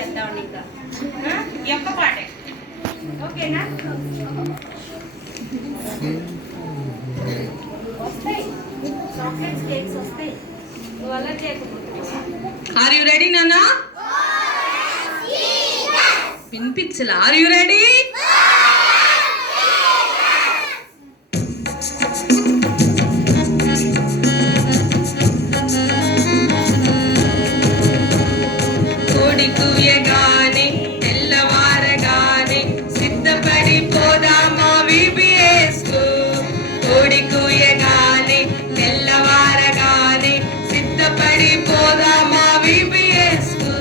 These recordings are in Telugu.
చేద్దామండి ఇంకా ఈ ఒక్క పాటే ఓకేనా? వస్తాయి చాక్లెట్స్ కేక్స్ వస్తాయి. నువ్వు అలా చేయకపోతున్నావా? ఆర్ యు రెడీ నాన్నా? వినిపించలా? Are you ready? కోడి కూయగానే తెల్లవారగానే సిద్ధపడి పోదామా VBS కు. కోడి కూయగానే తెల్లవారగానే సిద్ధపడి పోదామా VBS కు.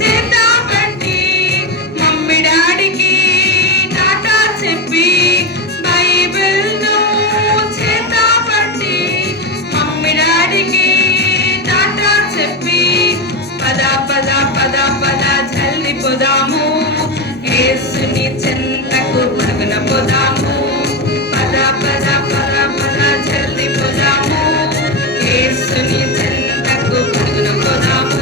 చేద్దామండి మమ్మీ డాడీకి టాటా చెప్పి బైబిల్ను చేద్దామండి మమ్మీ డాడీకి టాటా చెప్పి పద పద పద పద జల్ది పోదాము యేసుని చెంతకు పరుగున పోదాము. పద పద పద పద జల్ది పోదాము యేసుని చెంతకు పరుగున పోదాము.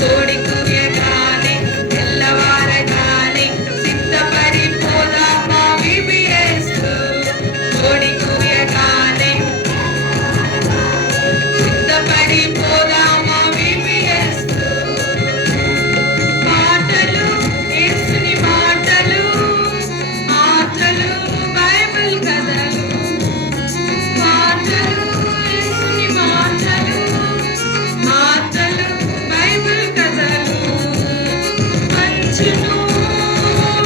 కోడి కూయగానే తెల్లవారగానే సిద్ధపడి పోదామా VBS కు. కోడి కూయగానే సిద్ధపడి పోదామా VBS కు. పాటలు యేసుని మాటలు ఆటలు బైబిల్ కథలు. పాటలు యేసుని మాటలు ఆటలు బైబిల్ కథలు. పంచును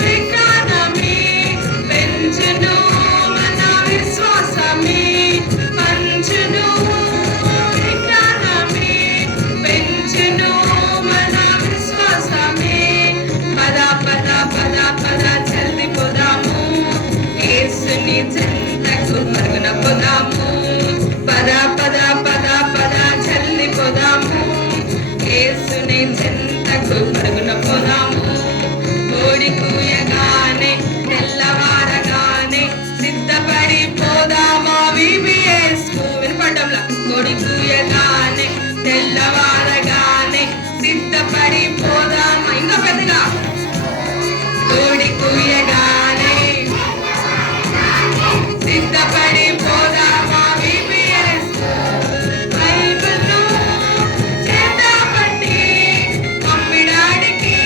విజ్ఞానమే పెంచును మన విశ్వాసమే. పంచును విజ్ఞానమే పెంచును మన విశ్వాసమే. పద పద పద పద జల్ది పోదాము యేసుని చెంతకు పరుగున పోదాము. పద పద పద పద జల్ది పోదాము యేసుని చెంతకు పరుగున పోదాము. కోడి కూయగానే తెల్లవారగానే సిద్ధపడి పోదామా VBS కు. వినపడ్డంలా? కోడి కూయగానే తెల్లవారగానే సిద్ధపడి పోదామా. ఇంకా పెద్దగా. కోడి కూయగానే సిద్ధపడి పోదామా VBS కు. బైబిల్ను చేద్దామండి మమ్మీ డాడీకి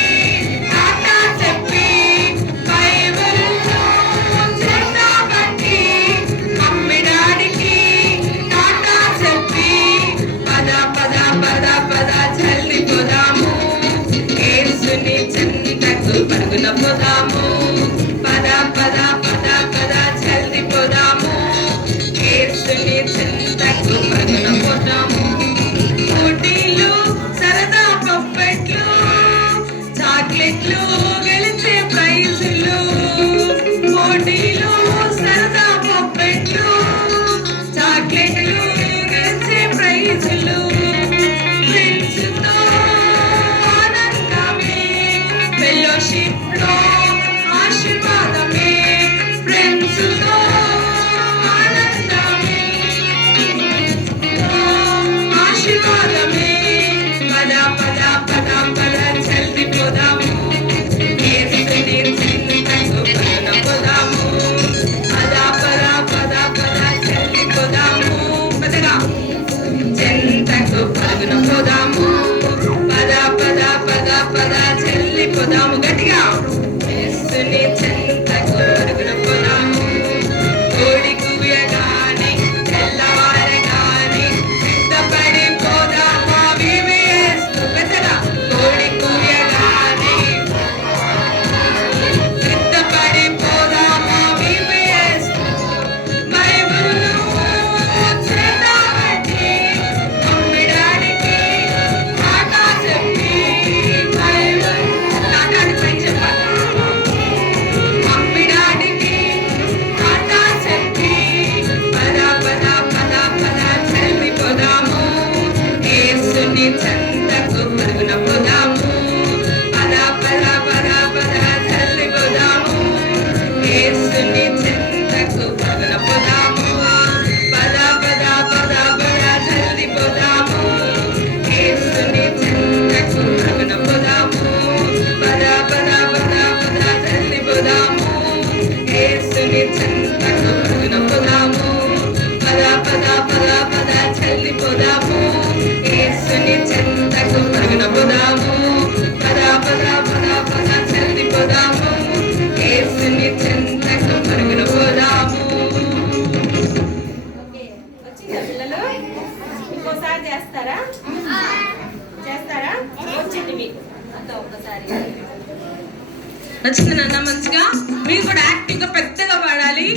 నచ్చింది నాన్న మంచిగా? మీరు కూడా యాక్టివ్గా పెద్దగా పాడాలి.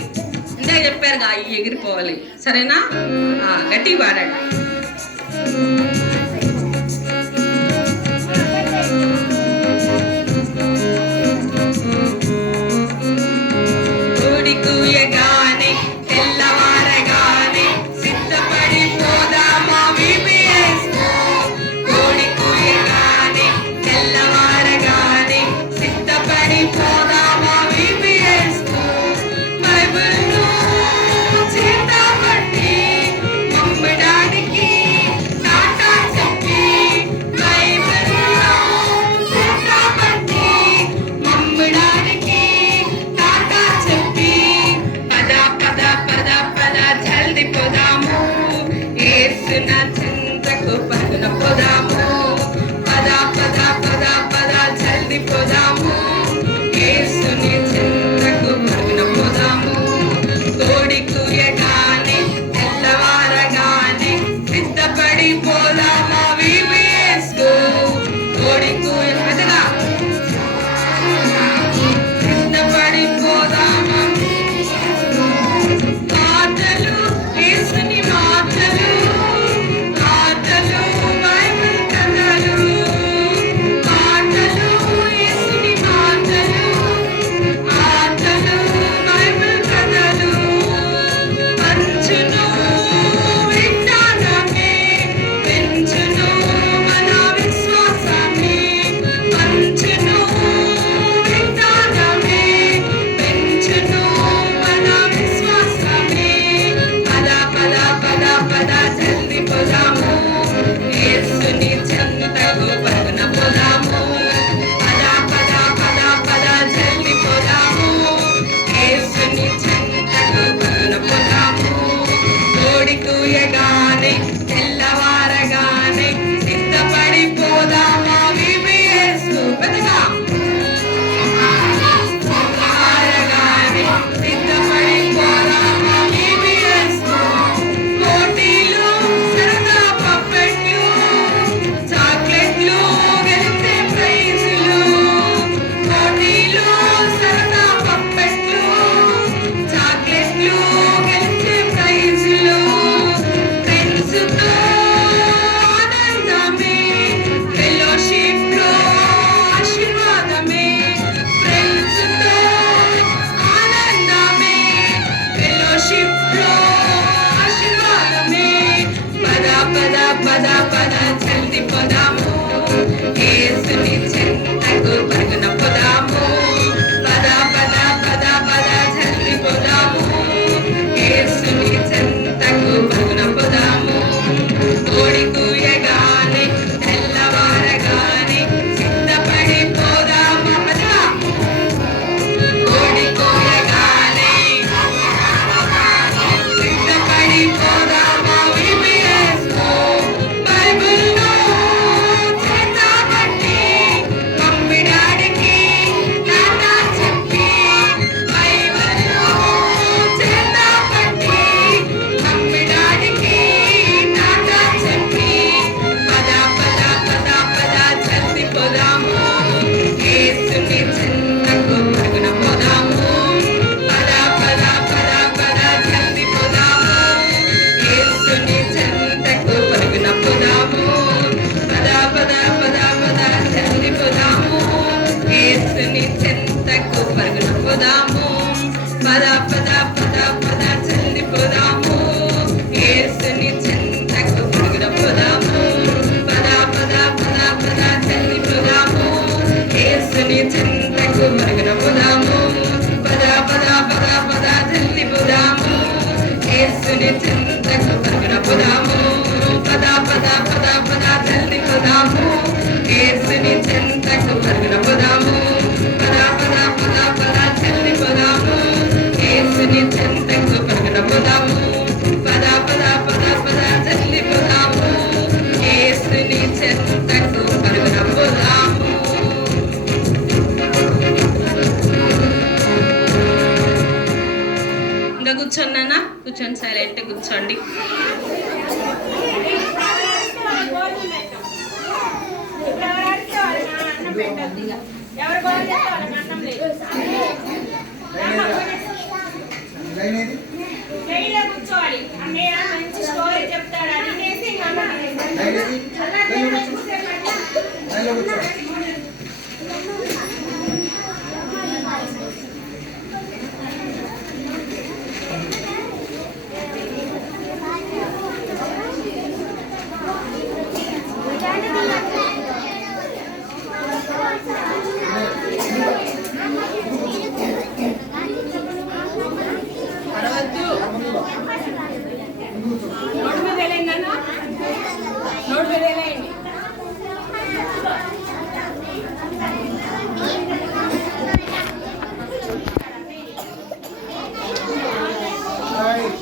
ఇందాక చెప్పారుగా ఎగిరిపోవాలి, సరేనా? గట్టిగా పాడండి. కూర్చోన్నా కూర్చోండి, సైలెంట్ కూర్చోండి. ఎవరు లైన్ ఏది? లైన్లో కూర్చోవాలి. అన్నయ్య మంచి స్టోరీ చెప్తాడు అని అనేసి ఇంకా అమ్మ తినేసింది. లైన్ ఏది? అలాగే కూర్చోబెట్టి లైన్లో కూర్చో. రోడ్డు మీద వెళ్ళండి అన్న. రోడ్డు మీద వెళ్ళండి. రైట్.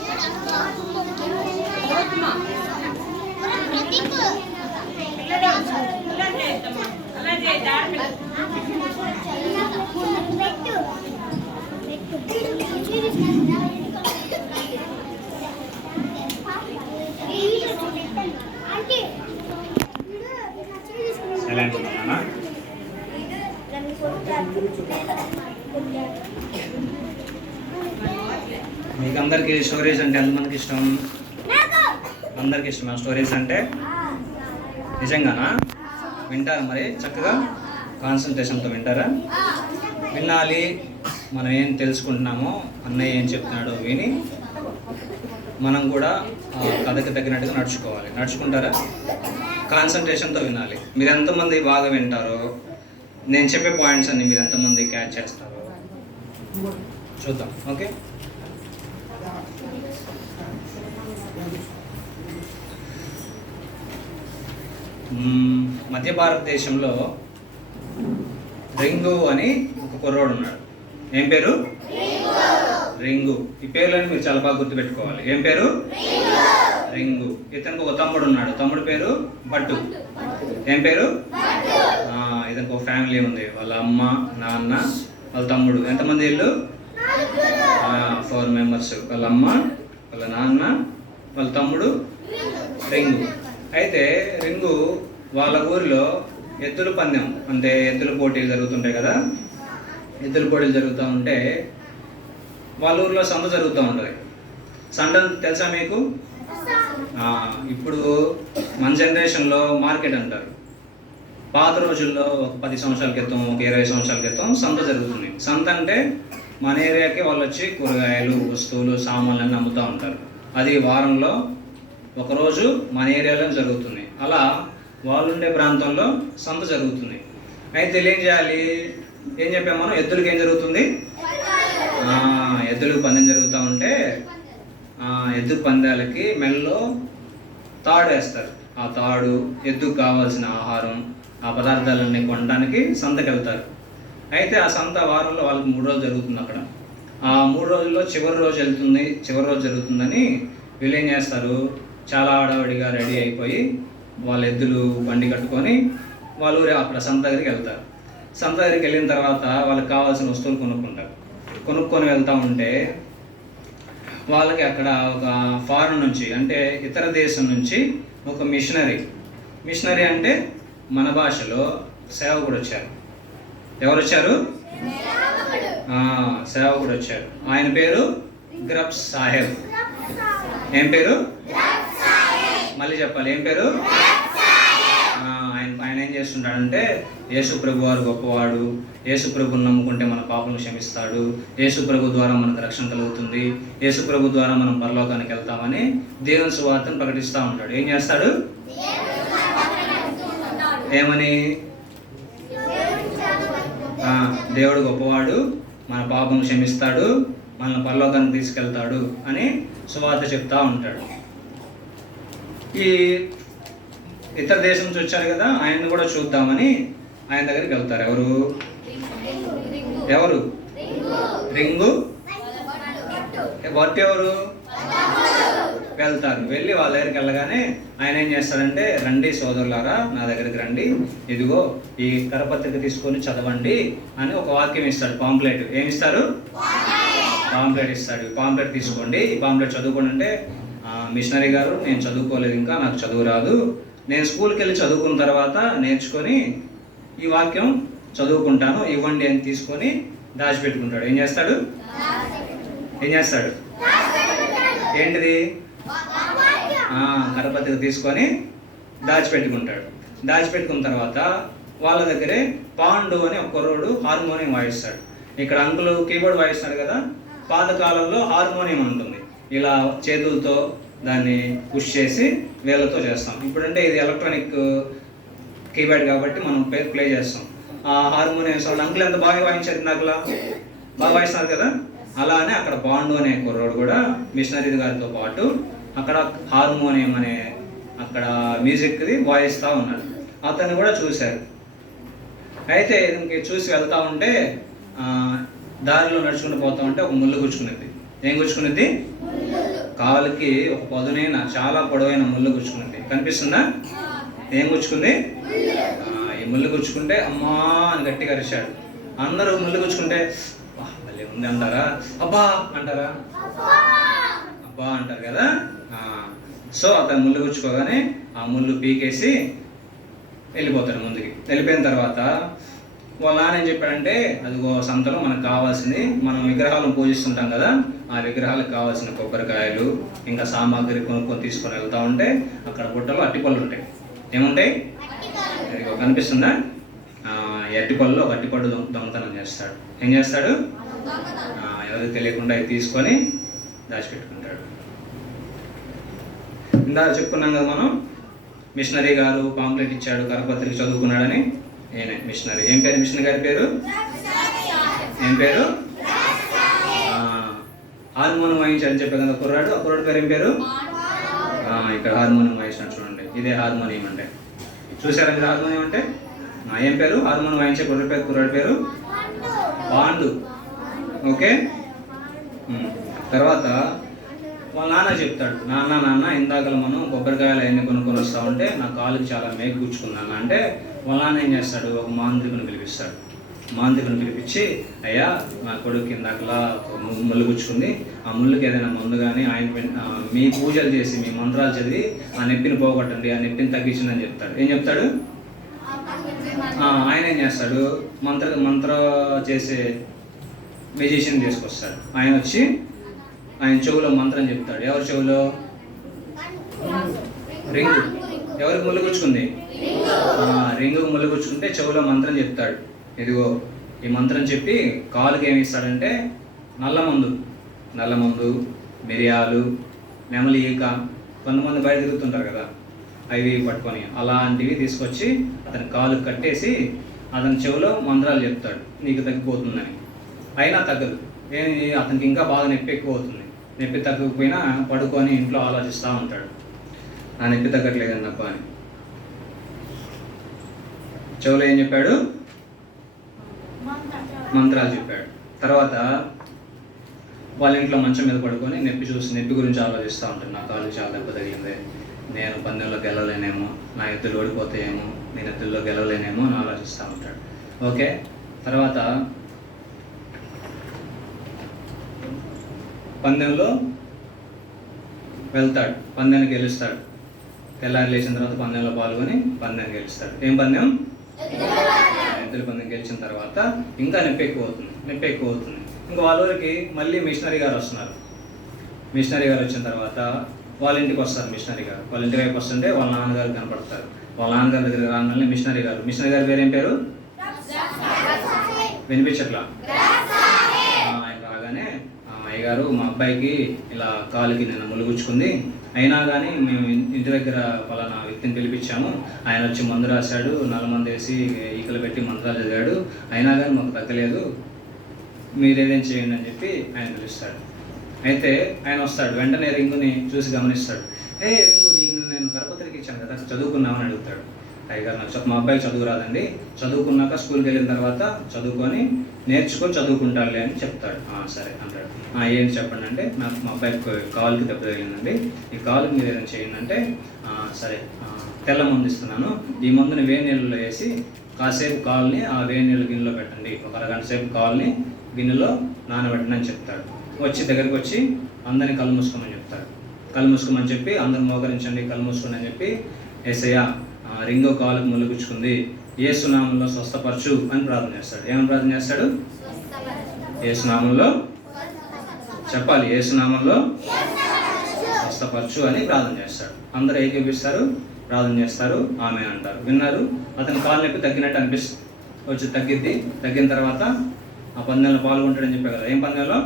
అలా చేద్దామా? అలా చేద్దాం. సైలెంట్ ఉన్నానా? మీకు అందరికి స్టోరీస్ అంటే ఎంతమందికి ఇష్టం? అందరికి ఇష్టమా స్టోరీస్ అంటే? నిజంగానా? వింటారా మరి చక్కగా కాన్సన్ట్రేషన్తో వింటారా? వినాలి. మనం ఏం తెలుసుకుంటున్నామో అన్నయ్య ఏం చెప్తున్నాడో విని మనం కూడా ఆ కథకి తగినట్టుగా నడుచుకోవాలి. నడుచుకుంటారా? కాన్సన్ట్రేషన్తో వినాలి. మీరు ఎంతమంది బాగా వింటారో, నేను చెప్పే పాయింట్స్ అన్ని మీరు ఎంతమంది క్యాచ్ చేస్తారో చూద్దాం. ఓకే, మధ్య భారతదేశంలో రింగు అని ఒక కుర్రోడు ఉన్నాడు. ఏం పేరు? రింగు. ఈ పేర్లని మీరు చాలా బాగా గుర్తుపెట్టుకోవాలి. ఏం పేరు? రింగు. ఇతనికి ఒక తమ్ముడు ఉన్నాడు. తమ్ముడు పేరు బట్టు. ఏం పేరు? ఇతనికి ఒక ఫ్యామిలీ ఉంది. వాళ్ళ అమ్మ, నాన్న, వాళ్ళ తమ్ముడు. ఎంతమంది వీళ్ళు? 4 మెంబర్స్. వాళ్ళ అమ్మ, వాళ్ళ నాన్న, వాళ్ళ తమ్ముడు, రింగు. అయితే రింగు వాళ్ళ ఊరిలో ఎద్దుల పందెం అంటే ఎద్దుల పోటీలు జరుగుతుంటాయి కదా. ఎద్దుల పోటీలు జరుగుతూ ఉంటే వాళ్ళ ఊరిలో సంత జరుగుతూ ఉంటుంది. సంత తెలుసా మీకు? ఇప్పుడు మన జనరేషన్లో మార్కెట్ అంటారు. పాత రోజుల్లో ఒక 10 సంవత్సరాల క్రితం, ఒక 20 సంవత్సరాల క్రితం సంత జరుగుతుంది. సంత అంటే మన ఏరియాకి వాళ్ళు వచ్చి కూరగాయలు, వస్తువులు, సామాన్లు అన్నీ అమ్ముతూ ఉంటారు. అది వారంలో ఒకరోజు మన ఏరియాలో జరుగుతుంది. అలా వాళ్ళు ఉండే ప్రాంతంలో సంత జరుగుతుంది. అయితే ఏం చేయాలి? ఏం చెప్పాము మనం? ఎద్దులకి ఏం జరుగుతుంది? ఎద్దులకు పందెం జరుగుతూ ఉంటే ఎద్దు పందాలకి మెల్లో తాడు వేస్తారు. ఆ తాడు, ఎద్దుకు కావాల్సిన ఆహారం, ఆ పదార్థాలన్నీ కొనడానికి సంతకి వెళ్తారు. అయితే ఆ సంత వారంలో వాళ్ళకి 3 రోజులు జరుగుతుంది. అక్కడ ఆ 3 రోజుల్లో చివరి రోజు జరుగుతుందని వీళ్ళు ఏం చేస్తారు? చాలా హడావిడిగా రెడీ అయిపోయి వాళ్ళ ఎద్దులు బండి కట్టుకొని వాళ్ళ ఊరే అక్కడ సంత దగ్గరికి వెళ్తారు. సంత దగ్గరికి వెళ్ళిన తర్వాత వాళ్ళకి కావాల్సిన వస్తువులు కొనుక్కొని వెళ్తూ ఉంటే వాళ్ళకి అక్కడ ఒక ఫారెన్ నుంచి అంటే ఇతర దేశం నుంచి ఒక మిషనరీ అంటే మన భాషలో సేవకుడు వచ్చారు. ఎవరు వచ్చారు? సేవకుడు వచ్చారు. ఆయన పేరు గ్రబ్ సాహెబ్. ఏం పేరు? మళ్ళీ చెప్పాలి. ఏం పేరు? ఆయన ఏం చేస్తుంటాడంటే యేసు ప్రభు వారు గొప్పవాడు, యేసు ప్రభుని నమ్ముకుంటే మన పాపలను క్షమిస్తాడు, యేసు ప్రభు ద్వారా మనకు రక్షణ కలుగుతుంది, యేసు ప్రభు ద్వారా మనం పరలోకానికి వెళ్తామని దేవుని సువార్తను ప్రకటిస్తూ ఉంటాడు. ఏం చేస్తాడు? ఏమని? దేవుడు గొప్పవాడు, మన పాపం క్షమిస్తాడు, మనల్ని పరలోకానికి తీసుకెళ్తాడు అని సువార్త చెప్తా ఉంటాడు. ఈ ఇతర దేశం నుంచి వచ్చారు కదా, ఆయన్ని కూడా చూద్దామని ఆయన దగ్గరికి వెళ్తారు. ఎవరు? రింగు. బట్టు ఎవరు? వెళ్తారు. వెళ్ళి వాళ్ళ దగ్గరికి వెళ్ళగానే ఆయన ఏం చేస్తారంటే, రండి సోదరులారా, నా దగ్గరికి రండి, ఇదిగో ఈ కరపత్రిక తీసుకొని చదవండి అని ఒక వాక్యం ఇస్తాడు. పాంప్లెట్. ఏమి ఇస్తారు? పాంప్లెట్ ఇస్తాడు. పాంప్లెట్ తీసుకోండి, ఈ పాంప్లెట్ చదువుకోండి అంటే, మిషనరీ గారు నేను చదువుకోలేదు, ఇంకా నాకు చదువు రాదు, నేను స్కూల్కి వెళ్ళి చదువుకున్న తర్వాత నేర్చుకొని ఈ వాక్యం చదువుకుంటాను ఇవ్వండి అని తీసుకొని దాచిపెట్టుకుంటాడు. ఏం చేస్తాడు? ఏంటిది? కరపత్రిక తీసుకొని దాచిపెట్టుకుంటాడు. దాచిపెట్టుకున్న తర్వాత వాళ్ళ దగ్గరే పాండు అని ఒక కుర్రోడు హార్మోనియం వాయిస్తాడు. ఇక్కడ అంకులు కీబోర్డ్ వాయిస్తాడు కదా, పాతకాలంలో హార్మోనియం ఉంటుంది. ఇలా చేతులతో దాన్ని పుష్ చేసి వేళ్ళతో చేస్తాం. ఇప్పుడంటే ఇది ఎలక్ట్రానిక్ కీబోర్డ్ కాబట్టి మనం ప్లే చేస్తాం. ఆ హార్మోనియం వాళ్ళు అంకులు ఎంత బాగా వాయించారు, ఇందాకలా బాగా వాయిస్తున్నారు కదా. అలానే అక్కడ పాండు అనే కుర్రోడు కూడా మిషనరీ గారితో పాటు అక్కడ హార్మోనియం అనే అక్కడ మ్యూజిక్ది వాయిస్తూ ఉన్నాడు. అతన్ని కూడా చూశారు. అయితే ఇంక చూసి వెళ్తూ ఉంటే దారిలో నడుచుకుంటూ పోతా ఉంటే ఒక ముళ్ళు గుచ్చుకునేది. ఏం గుచ్చుకునేది? కాలుకి ఒక పదునైన చాలా పొడవైన ముళ్ళు గుచ్చుకునేది. కనిపిస్తుందా? ఏం గుచ్చుకుంది? ఈ ముళ్ళు గుచ్చుకుంటే అమ్మా అని గట్టిగా అరిచాడు. అందరూ ముళ్ళు గుచ్చుకుంటే మళ్ళీ ఉంది అంటారా? అబ్బా అంటారా? అబ్బా అంటారు కదా. సో అతను ముళ్ళు గుచ్చుకోగానే ఆ ముళ్ళు పీకేసి వెళ్ళిపోతాడు ముందుకి. వెళ్ళిపోయిన తర్వాత వాళ్ళ నాన్న ఏం చెప్పాడంటే, అదిగో సంతలో మనకు కావాల్సింది, మనం విగ్రహాలను పూజిస్తుంటాం కదా, ఆ విగ్రహాలకు కావాల్సిన కొబ్బరికాయలు ఇంకా సామాగ్రి కొనుక్కొని తీసుకొని వెళ్తూ ఉంటే అక్కడ బుట్టలో అట్టిపళ్ళు ఉంటాయి. ఏముంటాయి? ఇదిగో కనిపిస్తుందా? అట్టిపళ్ళు ఒక అట్టిపళ్ళు దొంగతనం చేస్తాడు. ఏం చేస్తాడు? ఎవరికి తెలియకుండా ఇది తీసుకొని దాచిపెట్టుకుంటాడు. ఇందాక చెప్పుకున్నాం కదా మనం, మిషనరీ గారు పాంప్లెట్ ఇచ్చాడు, కరపత్రిక చదువుకున్నాడని. ఏనే మిషనరీ. ఏం పేరు మిషనరీ గారి పేరు? ఏం పేరు? హార్మోనియం వాయించాడని చెప్పే కదా కుర్రాడు. ఆ కుర్రాడు పేరు ఏం పేరు? ఇక్కడ హార్మోనియం వాయించినట్టు చూడండి. ఇదే హార్మోనియం అంటే. చూసారా మీరు హార్మోనియం అంటే? ఏం పేరు? హార్మోనియం వాయించే కుర్రాడి పేరు పాండు. ఓకే. తర్వాత వాళ్ళ నాన్న చెప్తాడు, నాన్న ఇందాకలు మనం కొబ్బరికాయలు అవన్నీ కొనుక్కొని వస్తూ ఉంటే నా కాలుకి చాలా మేకు గుచ్చుకున్నాను అంటే, వాళ్ళ నాన్న ఏం చేస్తాడు? ఒక మాంత్రికుని పిలిపిస్తాడు. మాంత్రికుని పిలిపించి, అయ్యా నా కొడుకు ఇందాకలా ముళ్ళు గుచ్చుకుంది, ఆ ముళ్ళుకి ఏదైనా మందు కానీ ఆయన మీ పూజలు చేసి మీ మంత్రాలు చదివి ఆ నొప్పిని పోగొట్టండి, ఆ నొప్పిని తగ్గించండి చెప్తాడు. ఏం చెప్తాడు? ఆయన ఏం చేస్తాడు? మంత్ర చేసే మెజిషియన్ తీసుకొస్తాడు. ఆయన వచ్చి ఆయన చెవులో మంత్రం చెప్తాడు. ఎవరి చెవులో? రింగు. ఎవరికి ముళ్ళు గుచ్చుకుంది? రింగు ముళ్ళు గుచ్చుకుంటే చెవులో మంత్రం చెప్తాడు. ఇదిగో ఈ మంత్రం చెప్పి కాలుకి ఏమి ఇస్తాడంటే నల్లమందు, మిరియాలు, నెమలి ఈక, కొంతమంది బయట తిరుగుతుంటారు కదా, అవి పట్టుకొని అలాంటివి తీసుకొచ్చి అతని కాలు కట్టేసి అతని చెవిలో మంత్రాలు చెప్తాడు, నీకు తగ్గిపోతుందని. అయినా తగ్గదు. అతనికి ఇంకా బాగా నొప్పి ఎక్కువ అవుతుంది. నొప్పి తగ్గకపోయినా పడుకొని ఇంట్లో ఆలోచిస్తూ ఉంటాడు, నా నొప్పి తగ్గట్లేదని తప్ప అని. చెవులో ఏం చెప్పాడు? మంత్రాలు చెప్పాడు. తర్వాత వాళ్ళ ఇంట్లో మంచం మీద పడుకొని నొప్పి గురించి ఆలోచిస్తూ ఉంటాడు. నా కాలు చాలా దెబ్బ తగిలింది, నేను పందెంలో గెలవలేనేమో, నా ఎద్దులు ఓడిపోతాయేమో, నేను ఎద్దుల్లో గెలవలేనేమో అని ఆలోచిస్తూ ఉంటాడు. ఓకే. తర్వాత పందెంలో వెళ్తాడు, పందెంని గెలుస్తాడు. తెల్లారి లేచిన తర్వాత పందెంలో పాల్గొని పందెంని గెలుస్తాడు. ఏం పందెం? ఎద్దుల పందెం గెలిచిన తర్వాత ఇంకా నొప్పి ఎక్కువ అవుతుంది. ఇంకా వాళ్ళ ఊరికి మళ్ళీ మిషనరీ గారు వస్తున్నారు. మిషనరీ గారు వచ్చిన తర్వాత వాళ్ళ ఇంటికి వస్తారు. మిషనరీ వాళ్ళ ఇంటి వైపు వస్తుంటే వాళ్ళ నాన్నగారు కనపడతారు. వాళ్ళ నాన్నగారి దగ్గర రాగానే మిషనరీ గారు పేరు ఏం పేరు? వినిపించట్లా? ఆయన రాగానే, అయ్యగారు మా అబ్బాయికి ఇలా కాలుకి నిన్న ములుగుచ్చుకుంది, అయినా కానీ మేము ఇంటి దగ్గర పలానా వ్యక్తిని పిలిపించాము, ఆయన వచ్చి మందు రాశాడు, నల్లమందు వేసి ఈకలు పెట్టి మంత్రాలు చదివాడు, అయినా కానీ మాకు తగ్గలేదు, మీరేదేం చేయండి అని చెప్పి ఆయన పిలుస్తాడు. అయితే ఆయన వస్తాడు. వెంటనే రింగుని చూసి గమనిస్తాడు. రింగు, నీకు నేను కరపత్రిక ఇచ్చాను కదా, చదువుకున్నామని అడుగుతాడు. అయ్యగారు నాకు మా అబ్బాయికి చదువు రాదండి, చదువుకున్నాక స్కూల్కి వెళ్ళిన తర్వాత చదువుకొని నేర్చుకొని చదువుకుంటాడులే అని చెప్తాడు. సరే అంటాడు. ఏంటి చెప్పండి అంటే, నాకు మా అబ్బాయికి కాలుకి దెబ్బ తగిలిందండి, ఈ కాలుకి మీరు ఏదైనా చేయండి అంటే, సరే తెల్ల మందు ఇస్తున్నాను, ఈ మందుని వేడి నీళ్ళలో వేసి కాసేపు కాలుని ఆ వేడి నీళ్ళు గిన్నెలో పెట్టండి, ఒక అరగంట సేపు కాలుని గిన్నెలో నానబెట్టండి అని చెప్తాడు. దగ్గరికి వచ్చి అందరినీ కళ్ళు మూసుకోమని చెప్తాడు. కళ్ళు మూసుకోమని చెప్పి అందరూ మోకరించండి, కళ్ళు మూసుకోండి అని చెప్పి, యేసయ్య రింగు కాలుకు ములుగుచ్చుకుంది, యేసు నామంలో స్వస్థపరచు అని ప్రార్థన చేస్తాడు. ఏమని ప్రార్థన చేస్తాడు? యేసు నామంలో చెప్పాలి, యేసు నామంలో స్వస్థపరచు అని ప్రార్థన చేస్తాడు. అందరూ ఏకీపిస్తారు, ప్రార్థన చేస్తారు, ఆమె అంటారు. విన్నారు? అతని కాలు నొప్పి తగ్గినట్టు అనిపిస్తుంది. వచ్చి తగ్గిద్ది. తగ్గిన తర్వాత ఆ పందెంలో పాల్గొంటాడని చెప్పారు కదా. ఏం పందెంలో?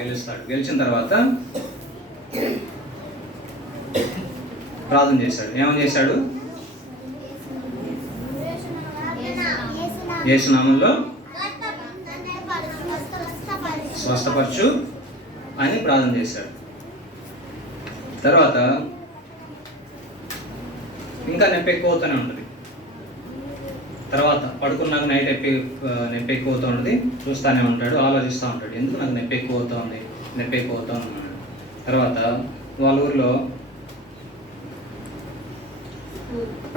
గెలుస్తాడు. గెలిచిన తర్వాత ప్రార్థన చేశాడు. ఏమని చేశాడు? యేసు నామంలో స్వస్థపరచు అని ప్రార్థన చేశాడు. తర్వాత ఇంకా నొప్పి ఎక్కువ అవుతూనే ఉంటుంది. తర్వాత పడుకున్నాక నైట్ నొప్పి ఎక్కువ అవుతూ ఉంటుంది. చూస్తూనే ఉంటాడు, ఆలోచిస్తూ ఉంటాడు, ఎందుకు నాకు నొప్పి ఎక్కువ అవుతూ ఉంది, నొప్పి ఎక్కువ అవుతూ ఉన్నాడు. తర్వాత వాళ్ళ ఊరిలో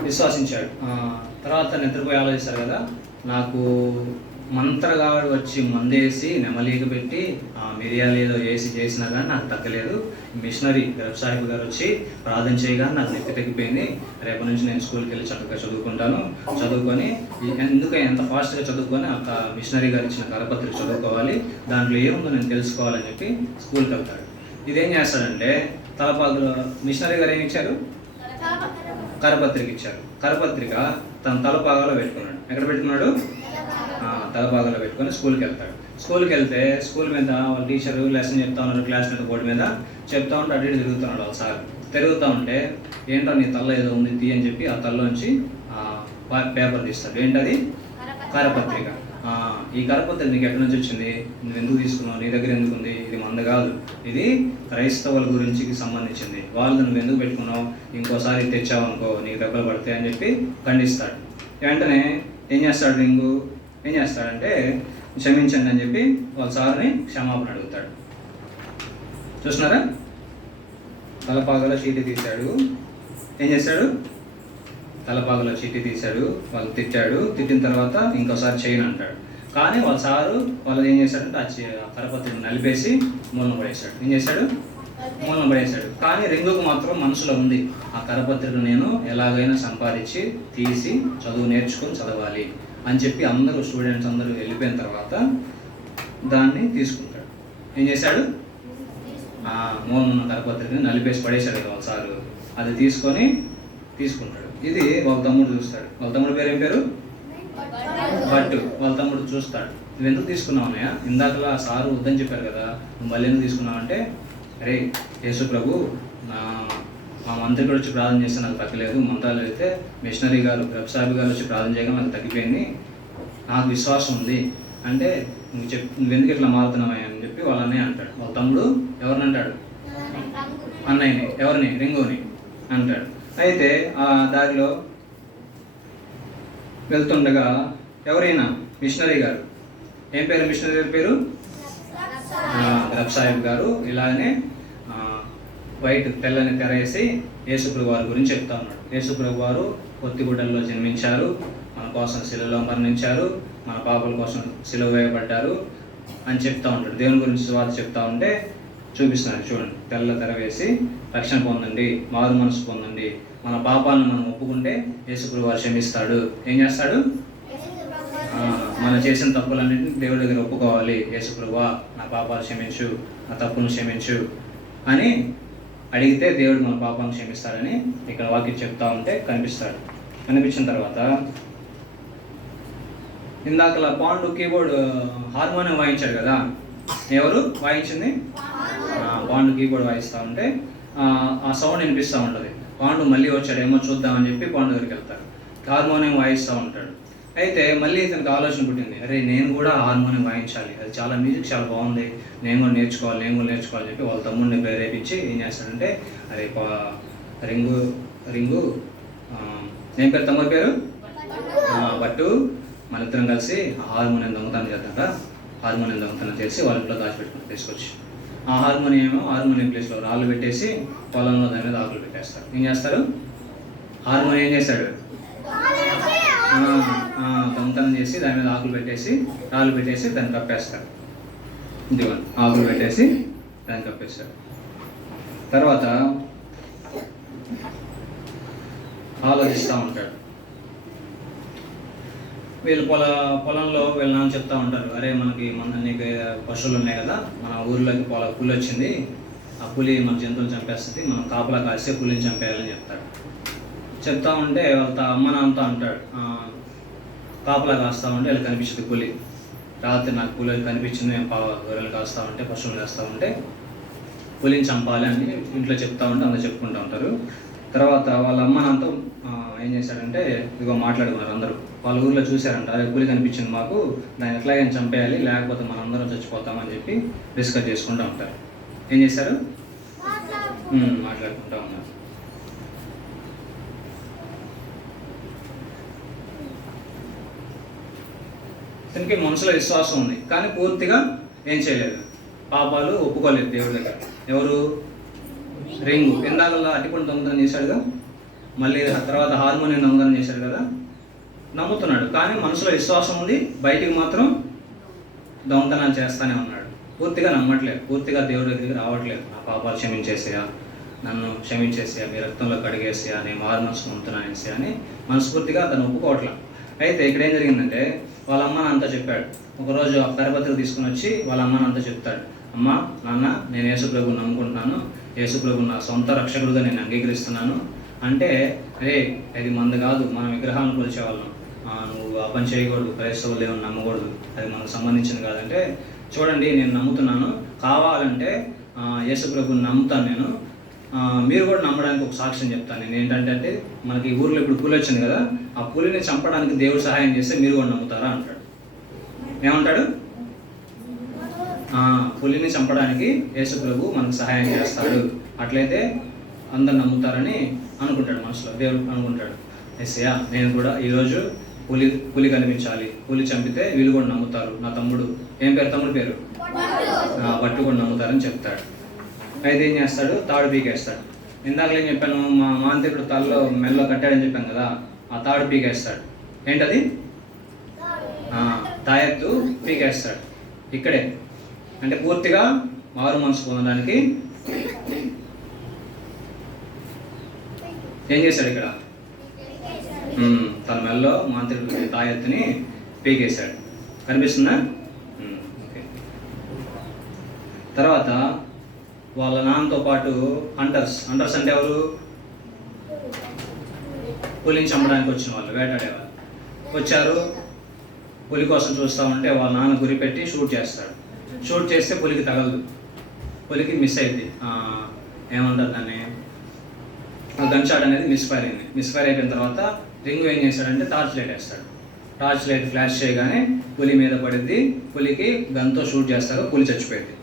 విశ్వాసించాడు. తర్వాత నిద్రపోయి ఆలోచిస్తారు కదా, నాకు మంత్రగాడు వచ్చి మందేసి నెమలీగ పెట్టి మిరియాలు ఏదో వేసి చేసినా కానీ నాకు తగ్గలేదు. మిషనరీ గర్భ సాహిబ్ గారు వచ్చి ప్రార్థన చేయగానే నాకు నొప్పి తగ్గిపోయింది. రేపటి నుంచి నేను స్కూల్కి వెళ్ళి చక్కగా చదువుకుంటాను. చదువుకొని ఎంత ఫాస్ట్గా చదువుకొని ఆ మిషనరీ గారు ఇచ్చిన కరపత్రిక చదువుకోవాలి, దాంట్లో ఏముందో నేను తెలుసుకోవాలని చెప్పి స్కూల్కి వెళ్తాడు. ఇదేం చేస్తాడంటే తలపాగులో మిషనరీ గారు ఏమి ఇచ్చారు? కరపత్రిక ఇచ్చారు. కరపత్రిక తన తలపాగాలో పెట్టుకున్నాడు. ఎక్కడ పెట్టుకున్నాడు? తలపాగాలో పెట్టుకొని స్కూల్కి వెళ్తాడు. స్కూల్కి వెళ్తే స్కూల్ మీద వాళ్ళ టీచరు లెసన్ చెప్తా ఉన్నారు, క్లాస్ మీద బోర్డు మీద చెప్తా ఉంటే అటు ఇటు తిరుగుతున్నాడు. ఒకసారి తిరుగుతూ ఉంటే ఏంటో నీ తల్ల ఏదో ఉంది తీ అని చెప్పి ఆ తల్లోంచి పేపర్ తీస్తాడు. ఏంటది? కరపత్రిక. ఈ కరపత్రిక నీకు ఎక్కడి నుంచి వచ్చింది, నువ్వు ఎందుకు తీసుకున్నావు, నీ దగ్గర ఎందుకు ఉంది, ఇది మంద కాదు, ఇది క్రైస్తవుల గురించి సంబంధించింది, వాళ్ళు నువ్వు ఎందుకు పెట్టుకున్నావు, ఇంకోసారి తెచ్చావు అనుకో నీకు దెబ్బలు పడతాయి అని చెప్పి ఖండిస్తాడు. వెంటనే ఏం చేస్తాడు రింగు? ఏం చేస్తాడంటే క్షమించండి అని చెప్పి వాళ్ళ సార్ని క్షమాపణ అడుగుతాడు. చూస్తున్నారా? తలపాగలో చీటీ తీశాడు. ఏం చేశాడు? తలపాగలో చీటీ తీశాడు. వాళ్ళు తిట్టాడు. తిట్టిన తర్వాత ఇంకోసారి చేయను అంటాడు. కానీ వాళ్ళ సారు వాళ్ళు ఏం చేశాడంటే ఆ కరపత్రిని నలిపేసి మూలన పడేశాడు. ఏం చేశాడు? మూలన పడేశాడు. కానీ రింగుకు మాత్రం మనసులో ఉంది, ఆ కరపత్రిక నేను ఎలాగైనా సంపాదించి తీసి చదువు నేర్చుకొని చదవాలి అని చెప్పి అందరూ స్టూడెంట్స్ అందరూ వెళ్ళిపోయిన తర్వాత దాన్ని తీసుకుంటాడు. ఏం చేశాడు? మూలన కరపత్రికని నలిపేసి పడేశాడు కదా వాళ్ళ సారు. అది తీసుకుంటాడు. ఇది వాళ్ళ తమ్ముడు చూస్తాడు. వాళ్ళ తమ్ముడు పేరు ఏం పేరు? బట్టు. వాళ్ళ తమ్ముడు చూస్తాడు. నువ్వు ఎందుకు తీసుకున్నావు అన్నయ్య, ఇందాకలా సారు వద్దని చెప్పారు కదా, నువ్వు మళ్ళీ ఎందుకు తీసుకున్నావు అంటే, అరే యేసు ప్రభు మా మంత్రి కూడా వచ్చి ప్రార్థన చేస్తే నాకు తగ్గలేదు, మంత్రాలు అయితే మిషనరీ గారు గర్భ సాహిబ్ గారు వచ్చి ప్రార్థన చేయగా నాకు తగ్గిపోయింది, నాకు విశ్వాసం ఉంది అంటే నువ్వు ఎందుకు ఇట్లా మారుతున్నావు అని చెప్పి వాళ్ళ అన్నయ్య అంటాడు. వాళ్ళ తమ్ముడు ఎవరిని అంటాడు? అన్నయ్యని. ఎవరిని? రింగుని అంటాడు. అయితే ఆ దారిలో వెళ్తుండగా ఎవరైనా మిషనరీ గారు, ఏం పేరు మిషనరీ గారి పేరు? గర్భ సాహిబ్ గారు ఇలాగనే వైట్ తెల్లని తెర వేసి యేసుప్రభు వారి గురించి చెప్తా ఉన్నాడు. యేసుప్రభు వారు పొత్తిగుడ్డల్లో జన్మించారు, మన కోసం శిలువలో మరణించారు, మన పాపల కోసం శిలువ వేయబడ్డారు అని చెప్తా ఉంటాడు. దేవుని గురించి సువార్త చెప్తా ఉంటే చూపిస్తున్నారు. చూడండి, తెల్ల తెర వేసి రక్షణ పొందండి, మారు మనసు పొందండి, మన పాపాలను మనం ఒప్పుకుంటే యేసుప్రభు వారు క్షమిస్తాడు. ఏం చేస్తాడు? మనం చేసిన తప్పులన్నింటినీ దేవుడి దగ్గర ఒప్పుకోవాలి. యేసుప్రభువా నా పాపాలు క్షమించు, నా తప్పును క్షమించు అని అడిగితే దేవుడు మన పాపాలను క్షమిస్తాడని ఇక్కడ వాక్యం చెప్తా ఉంటే కనిపిస్తాడు. కనిపించిన తర్వాత ఇందాకలా పాండు కీబోర్డ్ హార్మోనియం వాయించాడు కదా, ఎవరు వాయించింది? పాండు కీబోర్డ్ వాయిస్తూ ఉంటే ఆ సౌండ్ వినిపిస్తూ ఉంటుంది. పాండు మళ్ళీ వచ్చాడేమో చూద్దామని చెప్పి పాండు దగ్గరికి వెళ్తారు. హార్మోనియం వాయిస్తూ ఉంటాడు. అయితే మళ్ళీ ఇతనికి ఆలోచన పుట్టింది, అరే నేను కూడా హార్మోనియం వాయించాలి, అది చాలా మ్యూజిక్ చాలా బాగుంది, నేను కూడా నేర్చుకోవాలి చెప్పి వాళ్ళ తమ్ముడిని ప్రేరేపించి ఏం చేస్తాడంటే, అరే రింగు ఏం పేరు తమ్ముడి పేరు? బట్టు, మన ఇద్దరం కలిసి హార్మోనియం దొంగతనం చేద్దాం. హార్మోనియం దొంగతనం చేసి వాళ్ళ ఇంట్లో దాచిపెట్టుకుని తీసుకొచ్చి ఆ హార్మోనియం ప్లేస్లో రాళ్ళు పెట్టేసి పొలంలో దాని మీద ఆకులు పెట్టేస్తారు. ఏం చేస్తారు? హార్మోనియం ఏం చేస్తాడు? దొంగతనం చేసి దాని మీద ఆకులు పెట్టేసి రాళ్ళు పెట్టేసి దాన్ని కప్పేస్తారు. ఇదిగోండి, ఆకులు పెట్టేసి దాన్ని కప్పేస్తారు. తర్వాత ఆలోచిస్తూ ఉంటాడు, వీళ్ళు పొలంలో వీళ్ళ నాన్న చెప్తా ఉంటారు, అరే నీకు పశువులు ఉన్నాయి కదా, మన ఊర్లోకి పులి వచ్చింది, ఆ పులి మన జంతువులు చంపేస్తుంది, మనం కాపలా కాస్తే పులిని చంపేయాలని చెప్తాడు. చెప్తా ఉంటే వాళ్ళ అమ్మ నాన్నతో అంటాడు, కాపలా కాస్తా ఉంటే వీళ్ళు కనిపిస్తుంది పులి, రాత్రి నాకు పులి కనిపించింది, నేను గొర్రెలు కాస్తా ఉంటే పశువులు కాస్తా ఉంటే పులిని చంపాలి అని ఇంట్లో చెప్తా ఉంటే అందరూ చెప్పుకుంటూ ఉంటారు. తర్వాత వాళ్ళ అమ్మ నాన్నతో ఏం చేశారంటే ఇదిగో మాట్లాడుకున్నారు అందరూ. వాళ్ళ ఊర్లో చూశారంట, అదే పులి కనిపించింది మాకు, దాన్ని ఎట్లాగైనా చంపేయాలి లేకపోతే మనందరం చచ్చిపోతామని చెప్పి డిస్కస్ చేసుకుంటూ ఉంటారు. ఏం చేశారు? మాట్లాడుకుంటూ ఉన్నారు. దీనికి మనసులో విశ్వాసం ఉంది కానీ పూర్తిగా ఏం చేయలేదు, పాపాలు ఒప్పుకోలేదు దేవుడి దగ్గర. ఎవరు? రింగు. ఇందాక అటిపండు దొంగతనం చేశాడుగా, మళ్ళీ తర్వాత హార్మోనియం దొంగతనం చేశాడు కదా, నమ్ముతున్నాడు కానీ మనసులో విశ్వాసం ఉంది, బయటికి మాత్రం దొంగతనాలు చేస్తానే ఉన్నాడు. పూర్తిగా నమ్మట్లేదు, పూర్తిగా దేవుడి దగ్గరికి రావట్లేదు. నా పాపాలు క్షమించేసేయా, నన్ను క్షమించేసేయా, మీ రక్తంలో కడిగేసేయా, నేను మారు మనసు పొందుతున్నానేసేయా అని మనస్ఫూర్తిగా అతను ఒప్పుకోవట్లేదు. అయితే ఇక్కడ ఏం జరిగిందంటే వాళ్ళ అమ్మ నాన్నతో చెప్పాడు. ఒకరోజు ఆ కరపత్రిక తీసుకుని వచ్చి వాళ్ళ అమ్మ నాన్నతో చెప్తాడు, అమ్మ నాన్న నేను యేసుప్రభుని నమ్ముకుంటున్నాను, యేసుప్రభు నా సొంత రక్షకుడుగా నేను అంగీకరిస్తున్నాను అంటే, రే అది మంది కాదు, మనం విగ్రహాలను కొలిచేవాళ్ళం, నువ్వు ఆ పని చేయకూడదు, క్రైస్తవులు దేవుని నమ్మకూడదు, అది మనకు సంబంధించింది కాదంటే, చూడండి నేను నమ్ముతున్నాను, కావాలంటే యేసుప్రభుని నమ్ముతాను నేను, మీరు కూడా నమ్మడానికి ఒక సాక్ష్యం చెప్తాను నేను. ఏంటంటే మనకి ఈ ఊర్లో ఇప్పుడు పులి వచ్చింది కదా, ఆ పులిని చంపడానికి దేవుడు సహాయం చేస్తే మీరు కూడా నమ్ముతారా అంటాడు. ఏమంటాడు? పులిని చంపడానికి యేసుప్రభు మనకు సహాయం చేస్తాడు, అట్లయితే అందరు నమ్ముతారని అనుకుంటాడు మనసులో. దేవుడు అనుకుంటాడు, ఎస్సయ్యా నేను కూడా ఈరోజు పులి కనిపించాలి, పులి చంపితే వీళ్ళు కూడా నమ్ముతారు, నా తమ్ముడు ఏం పేరు, తమ్ముడు పేరు బట్టు కూడా నమ్ముతారని చెప్తాడు. అయితే ఏం చేస్తాడు? తాడు పీకేస్తాడు. ఇందాక ఏం చెప్పాను, మా మాంత్రికుడు తలలో మెల్లో కట్టాడని చెప్పాను కదా, ఆ తాడు పీకేస్తాడు. ఏంటది? తాయెత్తు పీకేస్తాడు. ఇక్కడే అంటే పూర్తిగా మారు మనసు పొందడానికి ఏం చేశాడు? ఇక్కడ తన మెల్లో మాంత్రికుడి తాయెత్తుని పీకేశాడు. కనిపిస్తుందా? ఓకే. తర్వాత వాళ్ళ నాన్నతో పాటు హంటర్స్ అంటే ఎవరు? పులిని చంపడానికి వచ్చిన వాళ్ళు, వేటాడేవాళ్ళు వచ్చారు. పులి కోసం చూస్తూ ఉంటే వాళ్ళ నాన్న గురి పెట్టి షూట్ చేస్తాడు. షూట్ చేస్తే పులికి తగలదు, పులికి మిస్ అయింది. ఏమంటారు దాన్ని, గన్ షాట్ అనేది మిస్ఫైర్ అయింది. మిస్ఫైర్ అయిపోయిన తర్వాత రింగు ఏం చేస్తాడంటే టార్చ్ లైట్ వేస్తాడు. టార్చ్ లైట్ ఫ్లాష్ చేయగానే పులి మీద పడింది, పులికి గన్తో షూట్ చేస్తారు, పులి చచ్చిపోయింది.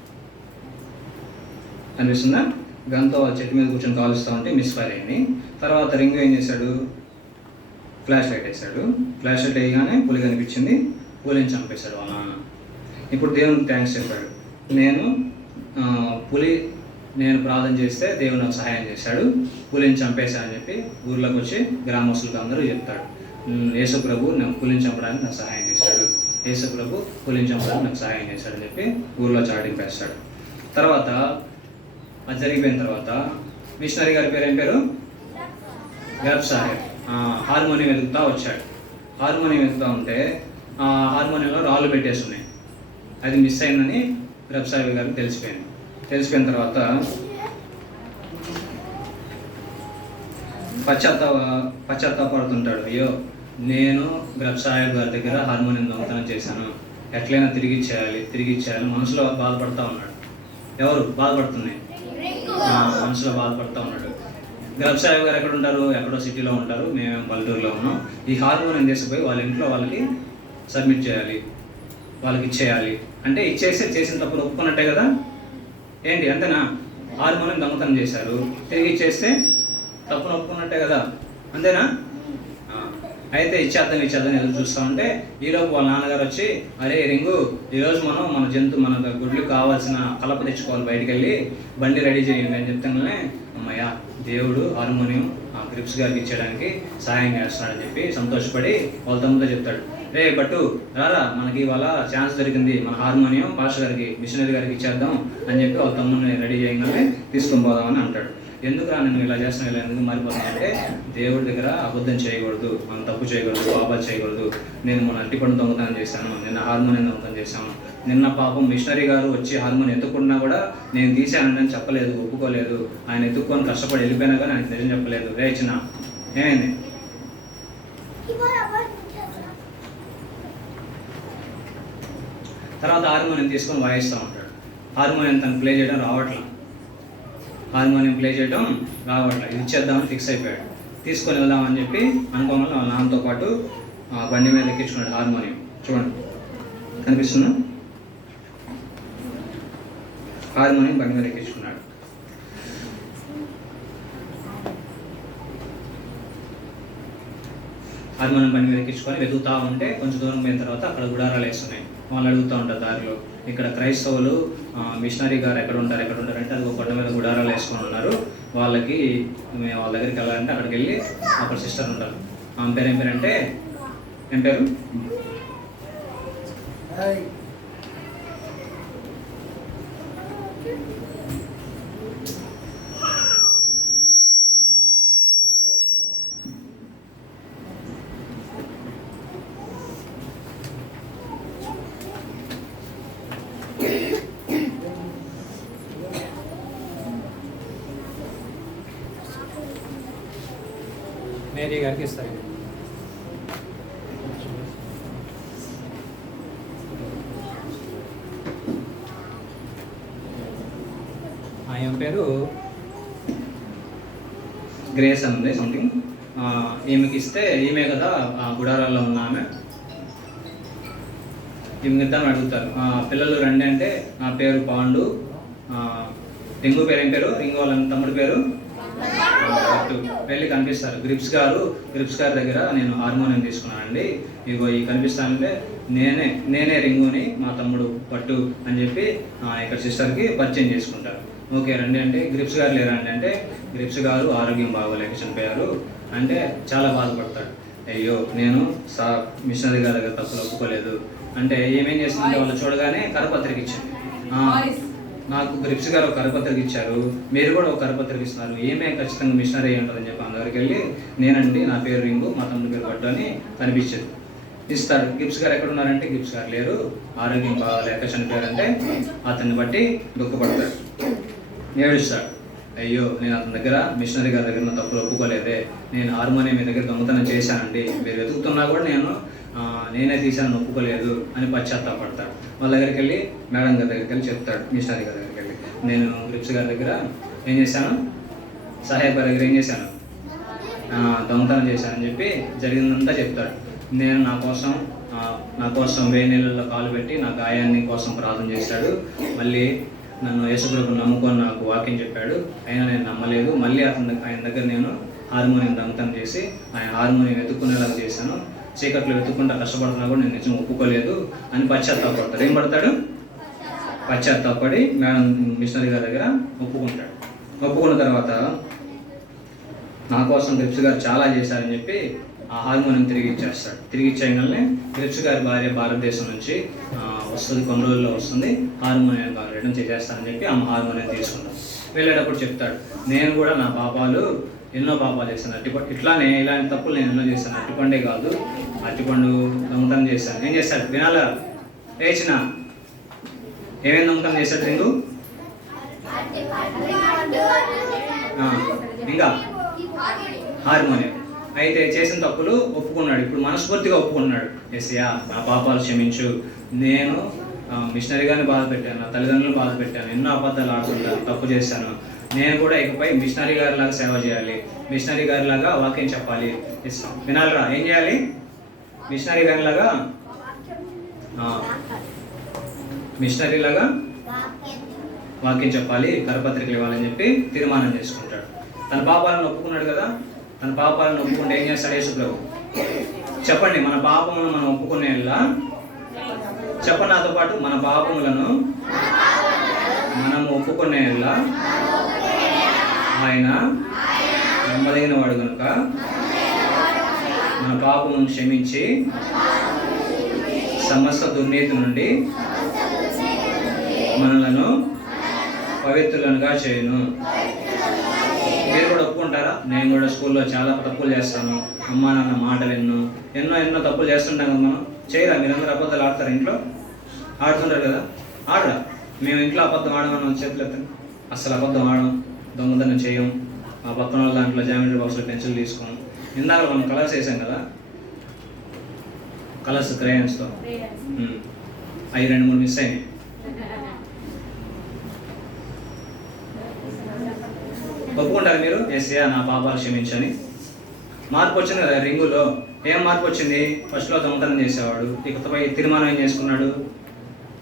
అనిపిస్తుందా? గన్తో చెట్టు మీద కూర్చొని కాలుస్తూ ఉంటే మిస్ఫైర్ అయింది. తర్వాత రింగు ఏం చేశాడు? ఫ్లాష్ లైట్ వేసాడు. ఫ్లాష్ లైట్ వేయగానే పులి కనిపించింది, పులిని చంపేశాడు వాళ్ళ నాన్న. ఇప్పుడు దేవునికి థ్యాంక్స్ చెప్పాడు, నేను ప్రార్థన చేస్తే దేవుడు నాకు సహాయం చేశాడు, పులిని చంపేశాడని చెప్పి ఊర్లోకి వచ్చి గ్రామస్తులకు అందరూ చెప్తాడు, యేసుప్రభు నాకు పులిని చంపడానికి నాకు సహాయం చేశాడు, యేసుప్రభు పులిని చంపడానికి నాకు సహాయం చేశాడని చెప్పి ఊర్లో చాటింపేస్తాడు. తర్వాత అది జరిగిపోయిన తర్వాత మిషనరీ గారి పేరు ఏం పేరు? గ్రబ్ సాహెబ్. హార్మోనియం వెతుకుతూ వచ్చాడు. హార్మోనియం వెతుకుతూ ఉంటే హార్మోనియంలో రాళ్ళు పెట్టేసి ఉన్నాయి. అది మిస్ అయిందని గ్రబ్ సాహెబ్ గారికి తెలిసిపోయింది. తెలిసిపోయిన తర్వాత పశ్చాత్తాపడుతుంటాడు, అయ్యో నేను గ్రబ్ సాహెబ్ గారి దగ్గర హార్మోనియం దొంగతనం చేశాను, ఎట్లయినా తిరిగి ఇచ్చేయాలి మనసులో బాధపడుతూ ఉన్నాడు. ఎవరు బాధపడుతున్నాయి? మనసులో బాధపడుతూ ఉన్నాడు. గ్రబ్ సాహెబ్ గారు ఎక్కడ ఉంటారు? ఎక్కడో సిటీలో ఉంటారు, మేము పల్లెటూరులో ఉన్నాం. ఈ హార్మోనియం తీసుకుపోయి వాళ్ళ ఇంట్లో వాళ్ళకి సబ్మిట్ చేయాలి, వాళ్ళకి ఇచ్చేయాలి. అంటే ఇచ్చేస్తే చేసిన తప్పులు ఒప్పుకున్నట్టే కదా. ఏంటి అంతేనా? హార్మోనియం దొంగతనం చేశారు, తిరిగి ఇచ్చేస్తే తప్పును ఒప్పుకున్నట్టే కదా, అంతేనా? అయితే ఇచ్చేద్దాం ఎదురు చూస్తూ ఉంటే ఈలోపు వాళ్ళ నాన్నగారు వచ్చి, అరే రింగు, ఈరోజు మనం మన గుడ్లకు కావాల్సిన కలప తెచ్చుకోవాలి, బయటికి వెళ్ళి బండి రెడీ చేయండి అని చెప్తానే, అమ్మయ్య దేవుడు హార్మోనియం గ్రిప్స్ గారికి ఇచ్చేయడానికి సహాయం చేస్తున్నాడని చెప్పి సంతోషపడి వాళ్ళ తమ్ముతో చెప్తాడు, రే బట్టు రారా, మనకి ఇవాళ ఛాన్స్ దొరికింది, మన హార్మోనియం పాస్టర్ గారికి మిషనరీ గారికి ఇచ్చేద్దాం అని చెప్పి వాళ్ళ తమ్ముడిని రెడీ చేయగానే తీసుకొని పోదామని అంటాడు. ఎందుకు రా నువ్వు ఇలా చేస్తున్నావు, ఇలా ఎందుకు మారిపోతున్నావు అంటే దేవుడి దగ్గర అబద్ధం చేయకూడదు, మనం తప్పు చేయకూడదు, పాపాలు చేయకూడదు. నేను మొన్న అరటిపండు దొంగతనం చేశాను, నిన్న హార్మోనియం దొంగతనం చేశాను, నిన్న పాపం మిషనరీ గారు వచ్చి హార్మోనియం ఎత్తుకున్నా కూడా నేను తీశానని చెప్పలేదు, ఒప్పుకోలేదు. ఆయన ఎత్తుక్కొని కష్టపడి వెళ్ళిపోయినా కానీ ఆయనకు నిజం చెప్పలేదు. రే చిన్న ఏమైంది? తర్వాత హార్మోనియం తీసుకొని వాయిస్తూ ఉంటాడు. హార్మోనియం తను ప్లే చేయడం రావట్లా, ఇది ఇచ్చేద్దామని ఫిక్స్ అయిపోయాడు. తీసుకొని వెళ్దామని చెప్పి అనుకోమని వాళ్ళ నాన్నతో పాటు బండి మీద ఎక్కించుకున్నాడు హార్మోనియం. చూడండి కనిపిస్తుందా? హార్మోనియం బండి మీద ఎక్కించుకున్నాడు. హార్మోనియం బండి మీద ఎక్కించుకొని వెతుకుతూ ఉంటే కొంచెం దూరం పోయిన తర్వాత అక్కడ గుడారాలు వేస్తున్నాయి. వాళ్ళు అడుగుతూ ఉంటారు దారిలో, ఇక్కడ క్రైస్తవులు మిషనరీ గారు ఎక్కడ ఉంటారు అంటే అది ఒక కొండ మీద గుడారాలు వేసుకొని ఉన్నారు, వాళ్ళకి మేము వాళ్ళ దగ్గరికి వెళ్ళాలంటే అక్కడికి వెళ్ళి అక్కడ సిస్టర్ ఉంటారు. ఆమె పేరు ఏం పేరు? మేరీ గారికి ఇస్తారు. ఆయన పేరు గ్రేస్ అని ఉంది సంథింగ్. ఈమెకి ఇస్తే ఈమె కదా గుడారాల్లో ఉన్న ఆమె. ఈమెకి ఇద్దామని అడుగుతారు. పిల్లలు రండి అంటే నా పేరు పాండు, రింగు పేరు ఏం పేరు? రింగు వాళ్ళ తమ్ముడి పేరు వెళ్ళి కనిపిస్తారు. గ్రిప్స్ గారి దగ్గర నేను హార్మోనియం తీసుకున్నానండి, ఇగో ఈ కనిపిస్తానంటే నేనే రింగుని, మా తమ్ముడు పట్టు అని చెప్పి ఇక్కడ సిస్టర్కి పరిచయం చేసుకుంటారు. ఓకే రండి అంటే గ్రిప్స్ గారు లేరండి అంటే గ్రిప్స్ గారు ఆరోగ్యం బాగోలేక చనిపోయారు అంటే చాలా బాధపడతాడు. అయ్యో నేను మిషనరీ గారి దగ్గర తప్పులు ఒప్పుకోలేదు అంటే ఏమేం చేసిందంటే వాళ్ళు చూడగానే కరపత్రిక ఇచ్చింది. నాకు గ్రిప్స్ గారు ఒక కరపత్రిక ఇచ్చారు, మీరు కూడా ఒక కరపత్రిక ఇస్తున్నారు, ఏమే ఖచ్చితంగా మిషనరీ అయ్యి ఉంటుందని చెప్పి అందరికి వెళ్ళి నేనండి, నా పేరు రింగు, మా తమ్ముడి పేరు పట్టు అని కనిపించేది. ఇస్తాడు. గ్రిప్స్ గారు ఎక్కడ ఉన్నారంటే గ్రిప్స్ గారు లేరు, ఆరోగ్యం బాగాలేక చనిపోయారంటే అతన్ని బట్టి దుఃఖపడతాడు, ఏడుస్తాడు. అయ్యో నేను అతని దగ్గర మిషనరీ గారి దగ్గర నా తప్పులు ఒప్పుకోలేదే, నేను హార్మోనియం మీ దగ్గర దొంగతనం చేశానండి, మీరు వెతుకుతున్నా కూడా నేనే తీశాను ఒప్పుకోలేదు అని పశ్చాత్తాపడతాడు. వాళ్ళ దగ్గరికి వెళ్ళి మేడం గారి దగ్గరికి వెళ్ళి చెప్తాడు, మిషనరీ గారి దగ్గరికి వెళ్ళి నేను గ్రిప్స్ గారి దగ్గర ఏం చేశాను, సాహెబ్ గారి దగ్గర ఏం చేశాను, దొంగతనం చేశానని చెప్పి జరిగిందంతా చెప్తాడు. నేను నా కోసం వేడి నీళ్ళలో కాలు పెట్టి నా గాయాన్ని కోసం ప్రార్థన చేశాడు, మళ్ళీ నన్ను యేసుప్రభుని నమ్ముకొని నాకు వాక్యం చెప్పాడు, అయినా నేను నమ్మలేదు, మళ్ళీ ఆయన దగ్గర నేను హార్మోనియం దొంగతనం చేసి ఆయన హార్మోనియం వెతుక్కునేలాగా చేశాను, చీకట్లో వెతుక్కుంటా కష్టపడుతున్నా కూడా నేను నిజం ఒప్పుకోలేదు అని పశ్చాత్తాపడతాడు. ఏం పడతాడు? పశ్చాత్తాపడి మేడం మిషనరీ గారి దగ్గర ఒప్పుకుంటాడు. ఒప్పుకున్న తర్వాత నా కోసం గ్రిప్స్ గారు చాలా చేశారని చెప్పి ఆ హార్మోనియం తిరిగి ఇచ్చేస్తాడు. తిరిగి ఇచ్చేయగానే గ్రిప్స్ గారి భార్య భారతదేశం నుంచి వస్తుంది, కొన్ని రోజుల్లో వస్తుంది, హార్మోనియం రిటర్న్ చేసేస్తానని చెప్పి ఆమె హార్మోనియం తీసుకుంటాను. వెళ్ళేటప్పుడు చెప్తాడు, నేను కూడా నా పాపాలు ఎన్నో పాపాలు చేశాను, ఇలాంటి తప్పులు నేను ఎన్నో చేశాను, అరటిపండే కాదు అరటిపండు దొంగతనం చేశాను. ఏం చేస్తాడు? వినాలా లేచిన ఏమేమి దొంగతనం చేశాడు రింగు? ఇంకా హార్మోనియం. అయితే చేసిన తప్పులు ఒప్పుకున్నాడు, ఇప్పుడు మనస్ఫూర్తిగా ఒప్పుకున్నాడు. ఎస్యా నా పాపాలు క్షమించు, నేను మిషనరీ గారిని బాధ పెట్టాను, నా తల్లిదండ్రులను బాధ పెట్టాను, ఎన్నో అబద్ధాలు ఆడుతుంటాను, తప్పు చేశాను, నేను కూడా ఇకపై మిషనరీ గారిలాగా సేవ చేయాలి, మిషనరీ గారిలాగా వాక్యం చెప్పాలి. వినాలరా ఏం చేయాలి? మిషనరీ గారిలాగా వాక్యం చెప్పాలి, కరపత్రికలు ఇవ్వాలని చెప్పి తీర్మానం చేసుకుంటాడు. తన పాపాలను ఒప్పుకున్నాడు కదా, తన పాపాలను ఒప్పుకుంటే ఏం చేస్తాడు యేసుప్రభు? చెప్పండి, మన పాపములను మనం ఒప్పుకునేలా చెప్పండి నాతో పాటు, మన పాపములను మనం ఒప్పుకునేలా ఆయన నమ్మదగిన వాడు కనుక మన పాపమును క్షమించి సమస్త దుర్నీతి నుండి మనలను పవిత్రులనుగా చేయును. మీరు కూడా ఒప్పుకుంటారా? నేను కూడా స్కూల్లో చాలా తప్పులు చేస్తాను, అమ్మా నాన్న మాట విన్ను, ఎన్నో తప్పులు చేస్తుంటాం కదా మనం. చేయరా మీరందరూ? అబద్ధాలు ఆడతారు ఇంట్లో? ఆడుతుంటారు కదా, ఆడరా? మేము ఇంట్లో అబద్ధం ఆడమని చేతులు ఎత్తండి. అసలు అబద్ధం ఆడం, దొంగతనం చేయం, ఆ పక్కన వాళ్ళ దాంట్లో జామెట్రీ బాక్స్లో పెన్సిల్ తీసుకోం. ఇందాక మనం కలర్స్ వేసాం కదా, కలర్స్ క్రేయన్స్తో, అవి 2-3 మిస్ అయినాయి. ఒప్పుకుంటారు మీరు? ఏసయ్యా నా పాపాలు క్షమించని. మార్పు వచ్చింది కదా రింగులో. ఏం మార్పు వచ్చింది? ఫస్ట్లో దొంగతనం చేసేవాడు, ఇకపై తీర్మానం ఏం చేసుకున్నాడు?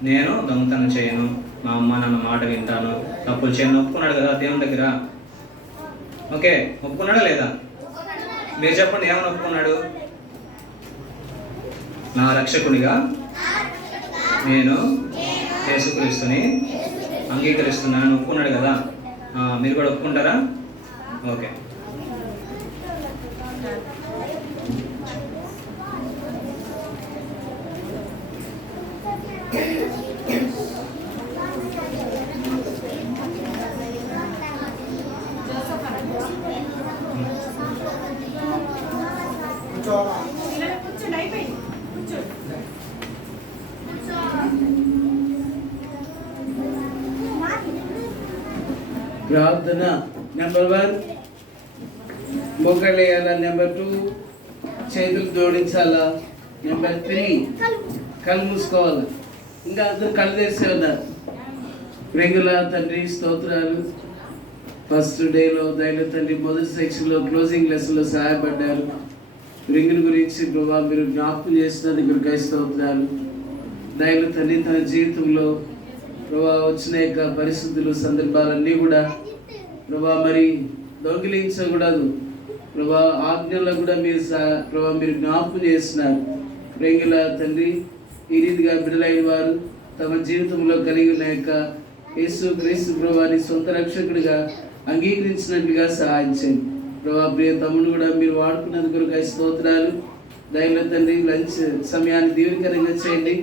నేను దొంగతనం చేయను, మా అమ్మ నాన్న మాట వింటాను, తప్పులు చేయను. ఒప్పుకున్నాడు కదా దేవుని దగ్గర. ఓకే, ఒప్పుకున్నాడా లేదా? మీరు చెప్పండి, ఏమని ఒప్పుకున్నాడు? నా రక్షకునిగా నేను యేసుక్రీస్తుని అంగీకరిస్తున్నానని ఒప్పుకున్నాడు కదా. మీరు కూడా ఒప్పుకుంటారా? ఓకే. కూర్చోండి, అయిపోయింది. కూర్చోండి. ప్రార్థన నెంబర్ 1 మోకళ్ళేయాలా, నెంబర్ 2 చేతులు జోడించాలా, నెంబర్ 3 కళ్ళు మూసుకోవాలి. ఇంకా అందరు కళ్ళు తెరిసే ఉన్నారు. రెగ్యులర్ తండ్రి స్తోత్రాలు. ఫస్ట్ డేలో దైవ తండ్రి మొదటి సెక్షన్లో క్లోజింగ్ లెసన్లో సహాయపడ్డారు. రింగుల గురించి ప్రభావ మీరు జ్ఞాపకం చేసినందుకు మీకు స్తోత్రాలు. దైవ తండ్రి తన జీవితంలో ప్రభా వచ్చిన యొక్క పరిస్థితులు సందర్భాలన్నీ కూడా ప్రభా మరి దొంగిలించకూడదు ప్రభా, ఆజ్ఞల్లో కూడా మీరు ప్రభా మీరు జ్ఞాపకం చేస్తున్నారు. ప్రేంగుల తండ్రి ఈ రీతిగా బిడ్డలైన వారు తమ జీవితంలో కలిగి ఉన్న యొక్క యేసు క్రీస్తు ప్రభాని సొంత రక్షకుడిగా అంగీకరించినట్లుగా సహాయం చేయండి ప్రభా. ప్రియ తమ్ముడు కూడా మీరు వాడుకున్నందుకు స్తోత్రాలు. దైవ తండ్రి లంచ్ సమయాన్ని దీవెనకరంగా చేయండి.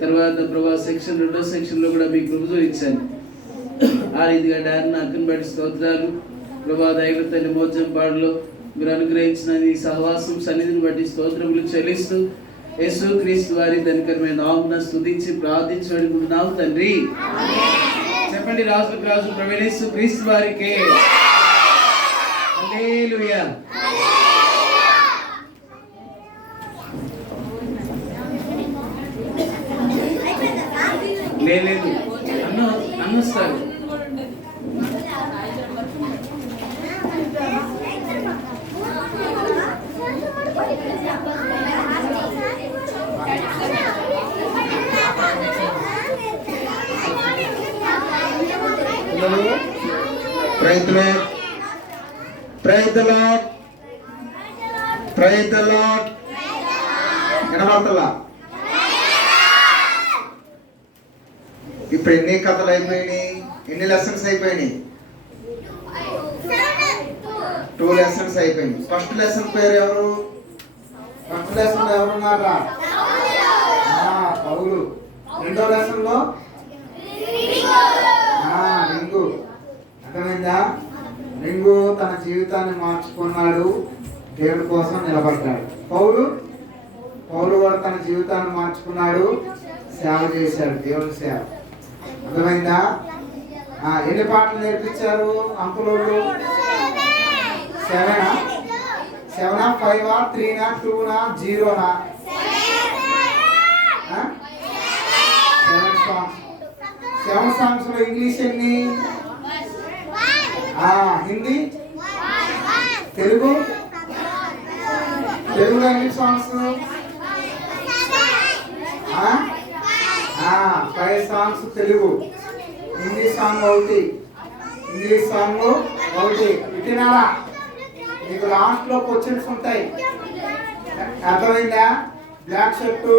తర్వాత ప్రభా సెక్షన్ 2వ సెక్షన్లో కూడా మీకు కృప చూపించాను. ఆ రీతిగా డారిన అక్కను బట్టి స్తోత్రాలు ప్రభా. దైవ తండ్రి మోచంపాడులో మీరు అనుగ్రహించిన ఈ సహవాసం సన్నిధిని బట్టి స్తోత్రములు చెల్లిస్తూ యేసు క్రీస్తు వారి ధనికరమైన నామమున స్తుతించి ప్రార్థించి వేడుకుంటున్నాము తండ్రి. చెప్పండి, రాజులకు రాజు ప్రభువైన యేసు క్రీస్తు వారికి హల్లెలూయా. లేదు అన్నొస్తారు. ఇప్పుడు ఎన్ని కథలు అయిపోయినాయి? ఎన్ని లెసన్స్ అయిపోయినాయి? 2 లెసన్స్ అయిపోయినాయి. ఫస్ట్ లెసన్ పేరు ఎవరు? ఫస్ట్ లెసన్ ఎవరున్నారా? పౌలు. రెండో లెసన్ లో రింగు. అర్థమైందా? రింగు తన జీవితాన్ని మార్చుకున్నాడు, దేవుడి కోసం నిలబడ్డాడు. పౌలు కూడా తన జీవితాన్ని మార్చుకున్నాడు, సేవ చేశాడు, దేవుని సేవ. అర్థమైందా? ఎన్ని పాటలు నేర్పించారు అంకులు? 7 5 3 2 0 7 సాంగ్స్ లో ఇంగ్లీష్ ఎన్ని? హిందీ, తెలుగులో ఎన్ని songs? 5 songs Telugu, Hindi song 1, English song 1. వింటున్నారా? మీకు లాస్ట్ లో క్వశ్చన్స్ ఉంటాయి. అర్థమైందా? బ్లాక్ షర్టు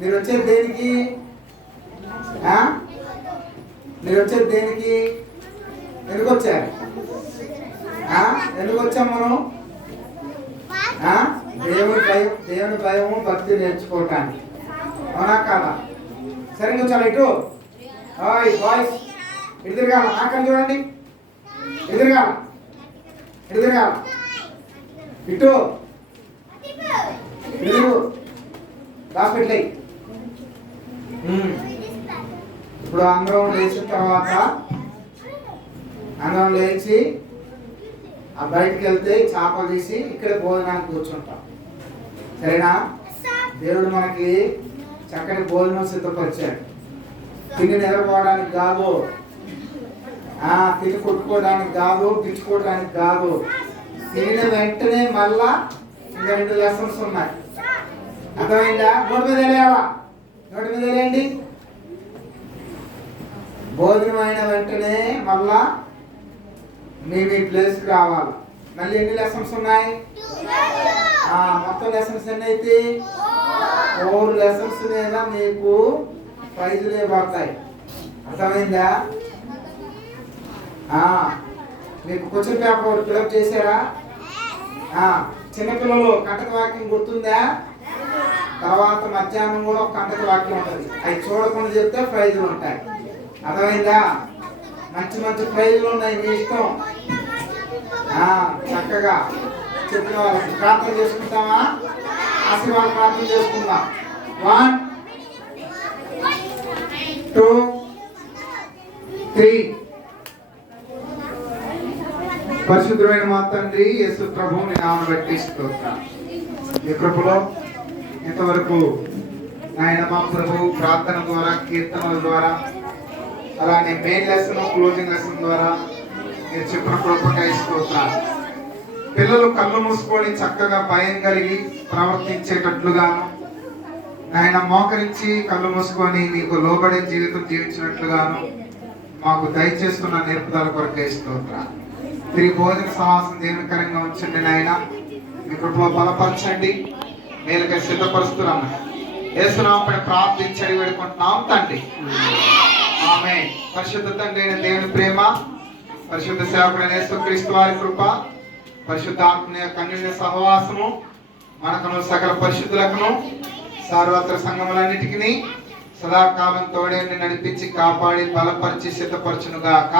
మీరు వచ్చేది దేనికి? ఎందుకు వచ్చారు? ఎందుకు వచ్చాం మనం? దేవుని భయము భక్తి నేర్చుకోవటానికి. అవునా కాదా? సరే నువ్వు చాలా ఇటు బాయ్స్ ఇటు తిరగాలి. అక్కడ చూడండి, ఎదురుగా ఎదురుగా ఇటు ఎదురు దాపెట్లే. ఇప్పుడు అందరం లేచిన తర్వాత అందరం లేచి ఆ బయటికి వెళ్తే చేపలు తీసి ఇక్కడ భోజనానికి కూర్చుంటాం. సరేనా? దేవుడు మనకి చక్కటి భోజనం సిద్ధపరిచాడు. తిని నిద్రపోవడానికి కాదు, తిని కొట్టుకోవడానికి కాదు, పిచ్చుకోవడానికి కాదు. తినిన వెంటనే మళ్ళా ఇంకా 2 లెసన్స్ ఉన్నాయి. అర్థమైందా? నోటి మీద వెళ్ళావా? నోటి మీద వెళ్ళండి. భోజనం అయిన వెంటనే మళ్ళా మీ ప్లేస్కి రావాలి. మళ్ళీ ఎన్ని లెసన్స్ ఉన్నాయి? మొత్తం లెసన్స్ ఎన్ని అయితే 4 లెసన్స్ మీద మీకు ప్రైజులు ఇవ్వబడతాయి. అర్థమైందా? మీకు క్వశ్చన్ పేపర్ ఫిలప్ చేశారా? చిన్నపిల్లలు కంటక వాక్యం గుర్తుందా? తర్వాత మధ్యాహ్నం కూడా ఒక కంటక వాక్యం ఉంటుంది. అవి చూడకుండా చెప్తే ప్రైజులు ఉంటాయి. అర్థమైందా? మంచి మంచి ప్రైజులు ఉన్నాయి, మీ ఇష్టం. చక్కగా చెప్పిన వాళ్ళకి ప్రార్థన చేసుకుంటామా? ఆశీర్వాద ప్రార్థన చేసుకుందాం. 1 2 3. పరిశుద్ధమైన మా తండ్రి యేసు ప్రభువుని నామమున బట్టి స్తోత్రం. మీ కృపలో ఇంతవరకు ఆయన మా ప్రభు ప్రార్థన ద్వారా, కీర్తనల ద్వారా, అలానే మెయిన్ లెసన్, క్లోజింగ్ లెసన్ ద్వారా మీరు చెప్పిన కృపకై స్తోత్రాలు. పిల్లలు కళ్ళు మూసుకొని చక్కగా భయం కలిగి ప్రవర్తించేటట్లుగాను, ఆయన మోకరించి కళ్ళు మూసుకొని మీకు లోబడే జీవితం జీవించినట్లుగాను మాకు దయచేస్తున్న నేర్పుదల కొరకై స్తోత్రాలు. తిరిగి భోజన సమాసం దీవెనకరంగా ఉంచండి నాయన. మీ కృపలో బలపరచండి, మేలుకై సిద్ధపరుస్తున్నాము. యేసునామమున ప్రార్థించి వేడుకుంటున్నాం తండ్రి. ఆమేన్. పరిశుద్ధ తండ్రి అయిన దేవుని ప్రేమ, పరిశుద్ధ సేవకుడైన యేసుక్రీస్తు వారి కృప, పరిశుద్ధాత్మ యొక్క అన్యోన్య సహవాసము మనకును సకల పరిశుద్ధులకును సార్వత్ర సంఘములన్నిటికీ సదాకాలం తోడే నడిపించి కాపాడి బలపరిచి సిద్ధపరచునుగాక.